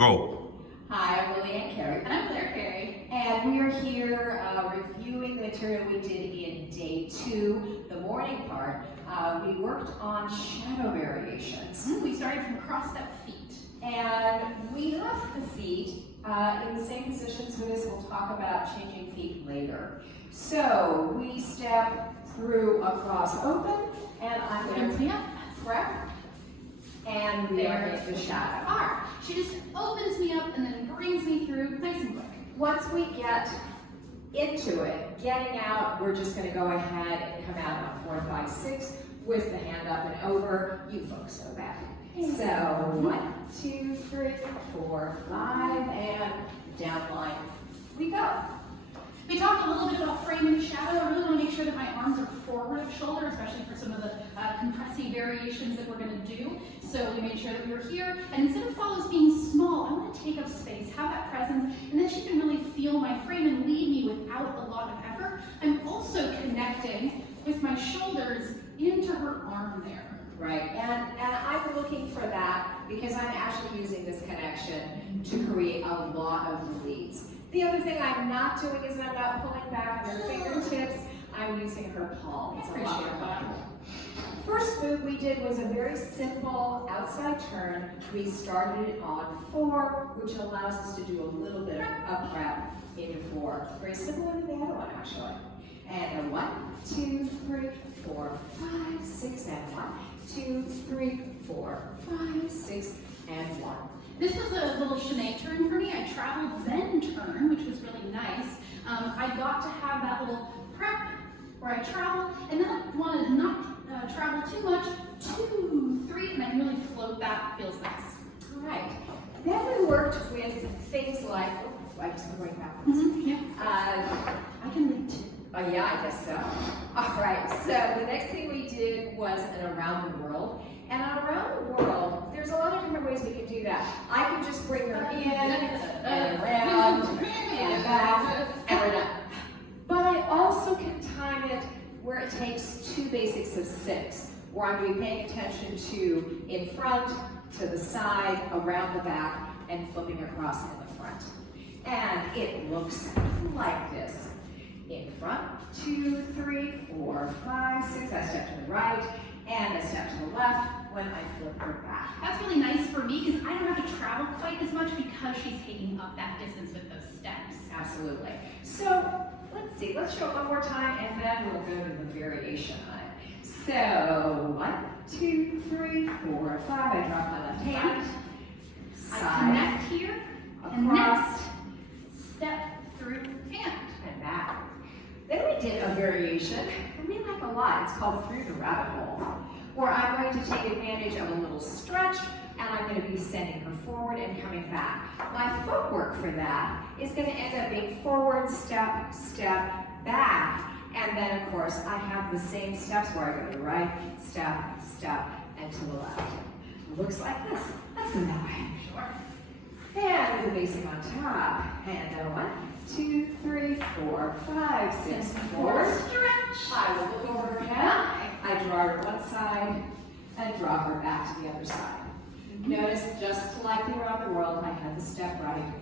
Go. Hi, I'm Lilli and Carey. And I'm Carey. And we are here reviewing the material we did in day 2, the morning part. We worked on shadow variations. We started from cross-step feet. And we left the feet in the same positions for this. We'll talk about changing feet later. So we step through across open, and I'm going to prep. And we are in the shadow. She just opens me up and then brings me through nice and quick. Once we get into it, getting out, we're just going to go ahead and come out on 4, 5, 6 with the hand up and over. You folks go back. So 1, 2, 3, 4, 5, and down line we go. We talked a little bit about frame and shadow. I really want to make sure that my arms are forward of shoulder, especially for some of the compressive variations that we're going to do. So we made sure that we were here. And instead of follows being small, I want to take up space, have that presence, and then she can really feel my frame and lead me without a lot of effort. I'm also connecting with my shoulders into her arm there. Right, and I'm looking for that because I'm actually using this connection to create a lot of leads. The other thing I'm not doing is I'm not pulling back on her fingertips. I'm using her palms. It's a lot more comfortable. First move we did was a very simple outside turn. We started it on 4, which allows us to do a little bit of a prep into 4. Very similar to the other one, actually. And 1, 2, 3, 4, 5, 6, and 1, 2, 3, 4, 5, 6, and 1. This was a little chaîné turn for me. I traveled then turn, which was really nice. I got to have that little prep where I travel, and then I want to not travel too much. 2, 3, and I really float that. Feels nice. All right. Then we worked with things like, oh, I just went right backwards. I can lead too. Oh yeah, I guess so. All right, so the next thing we did was an around the world. And on around the world, there's a lot of different ways we can do that. I can just bring her in and around and back and we're done. But I also can time it where it takes 2 basics of 6, where I'm going to be paying attention to in front, to the side, around the back, and flipping across in the front. And it looks like this. In front, 2, 3, 4, 5, 6. I step to the right, and I step to the left when I flip her back. That's really nice for me because I don't have to travel quite as much because she's taking up that distance with those steps. Absolutely. So let's see. Let's show it one more time, and then we'll go to the variation on it. So 1, 2, 3, 4, 5. I drop my left hand. Side. I connect here, across, and next step through hand and back. Then we did a variation we like a lot. It's called Through the Rabbit Hole, where I'm going to take advantage of a little stretch, and I'm going to be sending her forward and coming back. My footwork for that is going to end up being forward, step, step, back, and then of course I have the same steps where I go to the right, step, step, and to the left. Looks like this. Let's go that way. Sure. And the basic on top. And 1, 2, 3, 4, 5, 6. Forward. Stretch. I will look over her head. I draw her one side and draw her back to the other side. Notice, just like the around the world, I had the step right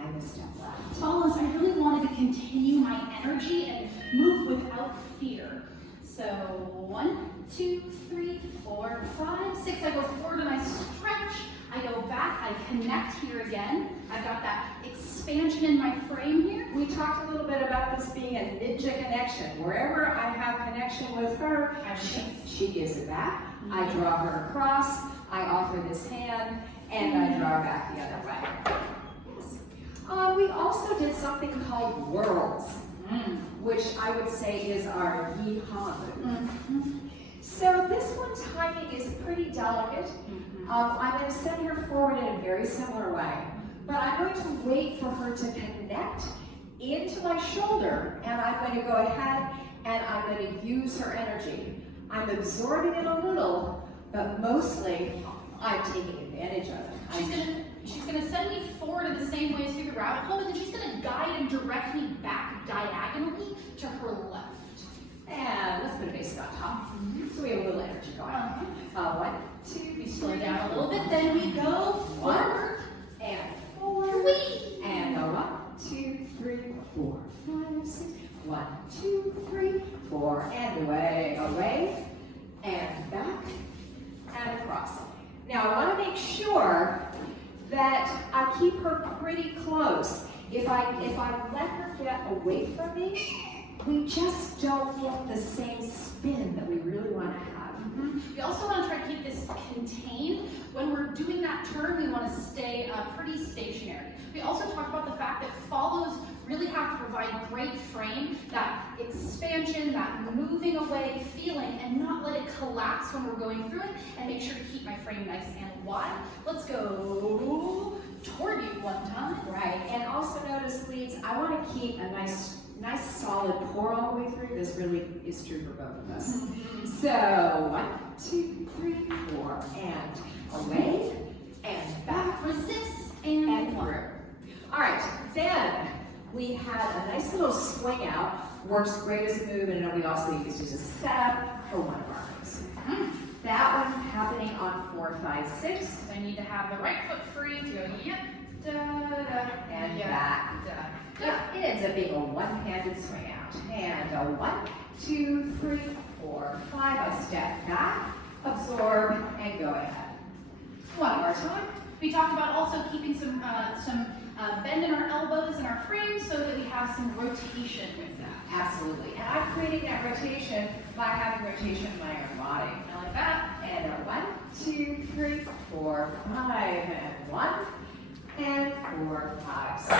and the step left. Follows, I really wanted to continue my energy and move without fear. So 1, 2, 3, 4, 5, 6. I go forward and I stretch. I go back, I connect here again. I've got that expansion in my frame here. We talked a little bit about this being a ninja connection. Wherever I have connection with her, she gives it back. I draw her across, I offer this hand, and I draw her back the other way. Yes. We also did something called whirls, which I would say is our yeehaw move. So this one timing is pretty delicate. I'm going to send her forward in a very similar way, but I'm going to wait for her to connect into my shoulder, and I'm going to go ahead and I'm going to use her energy. I'm absorbing it a little, but mostly I'm taking advantage of it. She's going to send me forward in the same way as through the rabbit hole, but then she's going to guide and direct me back diagonally to her left. And let's put a basic on top. So we have a little energy going. 1, 2, We slow down a little bit, then we go forward and that I keep her pretty close. If I let her get away from me, we just don't get the same spin that we really want to have. We also want to try to keep this contained. When we're doing that turn, we want to stay pretty stationary. We also talked about the fact that follows really have to provide great frame, that expansion, that moving away feeling, and not let it collapse when we're going through it, and make sure to keep my frame nice and wide. Let's go toward you one time. Right, and also notice, leads, I want to keep a nice solid core all the way through. This really is true for both of us. So 1, 2, 3, 4, and away, and back, Resist, and through. All right, then we have a nice little swing out. Works great as a move, and we also use it as a setup for one of our moves. That one's happening on 4, 5, 6. I need to have the right foot free to go, yep, da, da, And yep, back. da, da. It ends up being a one-handed swing out. And a 1, 2, 3, 4, 5. I step back, absorb, and go ahead. One more time. We talked about also keeping some bend in our elbows and our frames so that we have some rotation with that. Absolutely. And I'm creating that rotation by having rotation in my own body. I like that. And a 1, 2, 3, 4, 5, and 1, and 4, 5, 6.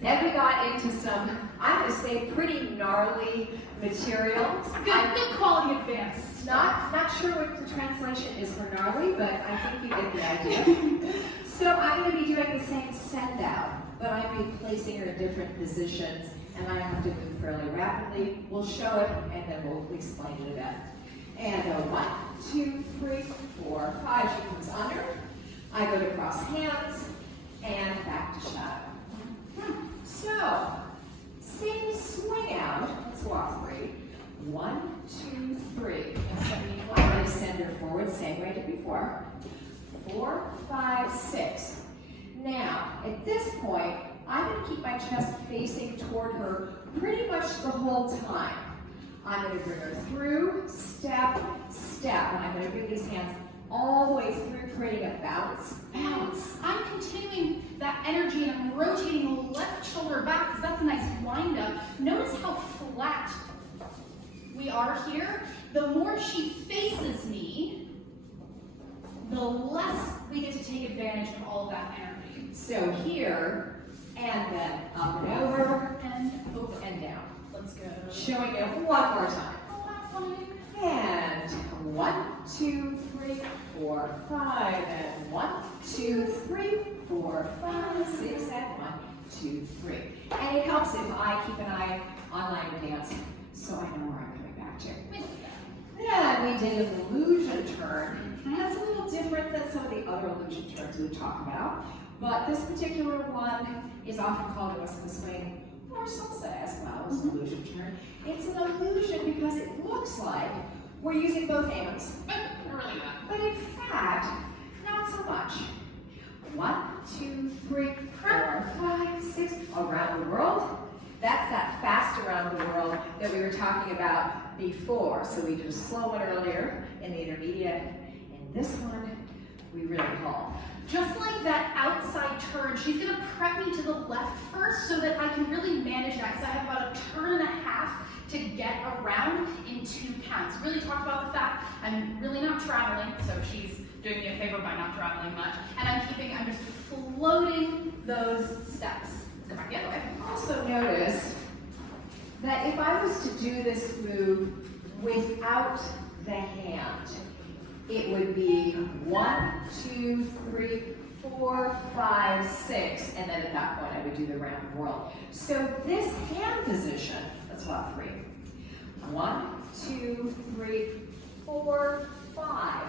Then we got into some, I'm going to say, pretty gnarly material. Good quality advance. Not sure what the translation is for gnarly, but I think you get the idea. So I'm going to be doing the same send out, but I'm going to be placing her in different positions, and I have to move fairly rapidly. We'll show it, and then we'll explain it a bit. And a 1, 2, 3, 4, 5. She comes under. I go to cross hands, and back to shadow. So, same swing out. Let's walk 3. 1, 2, 3. I'm going to send her forward, same way I did before. 4, 5, 6. Now, at this point, I'm going to keep my chest facing toward her pretty much the whole time. I'm going to bring her through, step, step, and I'm going to bring these hands all the way through, creating a bounce, bounce. I'm continuing that energy and I'm rotating the left shoulder back because that's a nice wind up. Notice how flat we are here. The more she faces me, the less we get to take advantage of all of that energy. So here, and then up and over, And over. and down. Let's go. Showing it one more time. Oh, And 1, 2, 3, 4, 5, and 1, 2, 3, 4, 5, 6, and 1, 2, 3. And it helps if I keep an eye on line of dance, so I know where I'm coming back to. Then we did an illusion turn. That's a little different than some of the other illusion turns we've talked about, but this particular one is often called a Western swing, or salsa as well as an illusion turn. It's an illusion because it looks like we're using both hands, Really not. but in fact, not so much. 1, 2, 3, 4, 5, 6, around the world. That's that fast around the world that we were talking about before. So we did a slow one earlier in the intermediate, and this one we really haul. Just like that outside turn, she's gonna prep me to the left first so that I can really manage that, because I have about a turn and a half to get around in 2 counts. Really talked about the fact I'm really not traveling, so she's doing me a favor by not traveling much, and I'm just floating those steps. Let's go back the other way. Also notice that if I was to do this move without the hand, it would be 1, 2, 3, 4, 5, 6, and then at that point I would do the round world. So this hand position, let's walk 3. 1, 2, 3, 4, 5.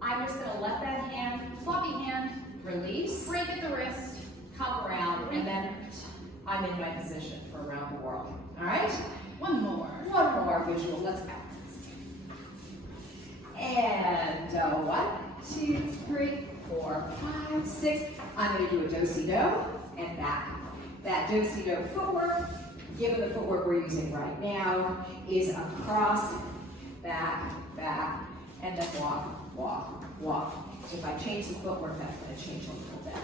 I'm just going to let that hand, Floppy hand, release, break at the wrist, come around, and then I'm in my position for around the world. All right? one more. One more visual. Let's go. And 1, 2, 3, 4, 5, 6. I'm going to do a do-si-do and back. That do-si-do footwork, given the footwork we're using right now, is across, back, back, and then walk, walk, walk. If I change the footwork, that's going to change a little bit.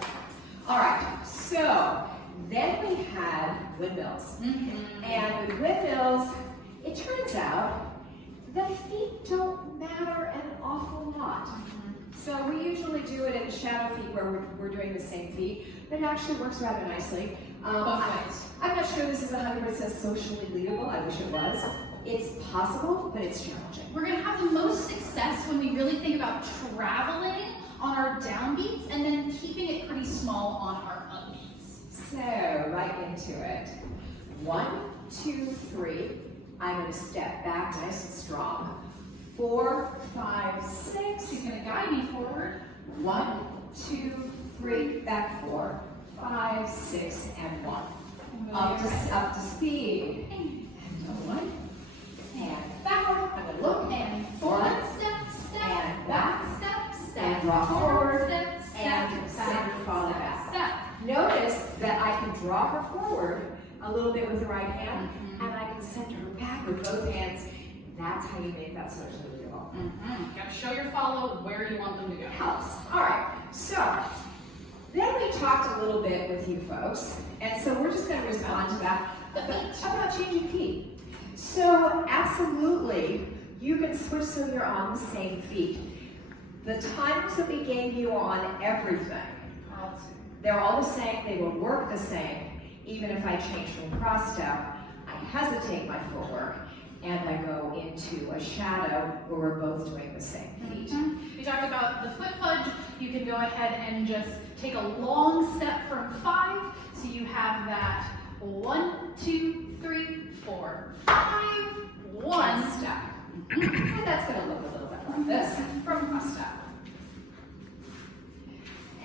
All right, so then we had windmills. And with windmills, it turns out the feet don't matter an awful lot. So we usually do it in the shadow feet where we're doing the same feet, but it actually works rather nicely. I'm not sure this is 100% socially leadable. I wish it was. It's possible, but it's challenging. We're going to have the most success when we really think about traveling on our downbeats and then keeping it pretty small on our upbeats. So, right into it. 1, 2, 3. I'm going to step back nice and strong. 4, 5, 6. She's going to guide me forward. 1, 2, 3. Back 4, 5, 6, and 1. Up to speed. And 1. And backward. I'm going to look and forward. Step, and back. Step, and draw forward. Step, And back, follow back. step. Notice that I can draw her forward a little bit with the right hand, and I can send her back with both hands. That's how you make that socially leadable. Got to show your follow where you want them to go. Helps. All right. So then we talked a little bit with you folks, and so we're just going to respond to that about changing feet. So absolutely, you can switch so you're on the same feet. The times that we gave you on everything, they're all the same. They will work the same. Even if I change from cross step, I hesitate my footwork, and I go into a shadow where we're both doing the same feet. We talked about the foot fudge. You can go ahead and just take a long step from 5. So you have that 1, 2, 3, 4, 5, 1 step. And that's going to look a little bit like this from cross step.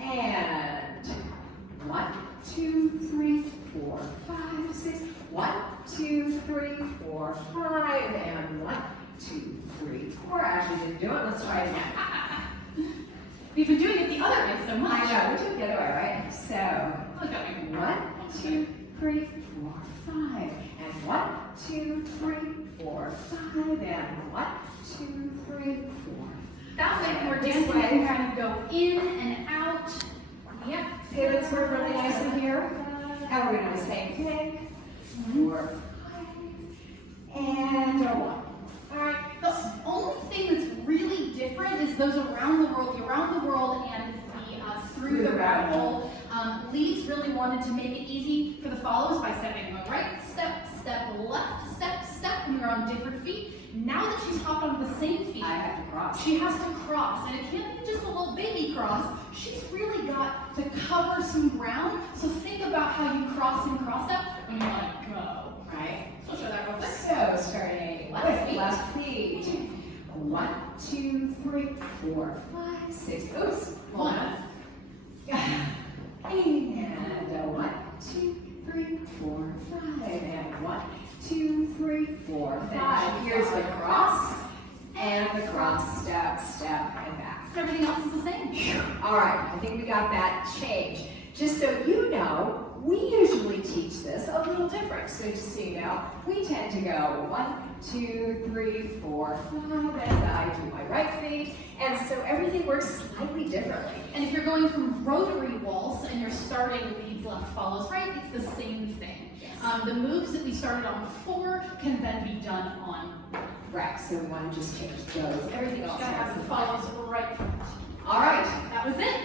And 1, 2, 3, 4, 5, 6. 1, 2, 3, 4, 5, and 1, 2, 3, 4. I actually didn't do it. Let's try it again. We've been doing it the other way so much. I know, we took it the other way, right? So, Look at me. 1, 2, 3, 4, 5, and 1, 2, 3, 4, 5, and 1, 2, 3, 4. That way, when we're dancing, we can kind of go in and out. Yep. Pivots work really nicely here. And we're going to do the same thing. 4, 5, and a 1. All right. The only thing that's really different is those around the world, and the through the rabbit hole. Leads really wanted to make it easy for the follows by stepping right step, left step, and we're on different feet. Now that she's hopped on the same feet, I have to cross. she has to cross, and it can't be just a little baby cross. She's really got to cover some ground. So think about how you cross in cross step when you want to go. Right. I'll show that real quick. So starting with left feet. 1, 2, 3, 4, 5, 6. Oops. Hold on. And 1, 2, 3, 4, 5. And 1, 2, 3, 4, 5. Here's the cross. And the cross, step, and back. Everything else is the same. All right, I think we got that change. Just so you know, we usually teach this a little different. So just so you know, we tend to go 1, 2, 3, 4, 5, and I do my right feet. And so everything works slightly differently. And if you're going from rotary waltz and you're starting leads left follows right, it's the same thing. Yes. The moves that we started on before can then be done on Right, so we want to just change those. Everything else gotta have has the the follows right front. All right. That was it.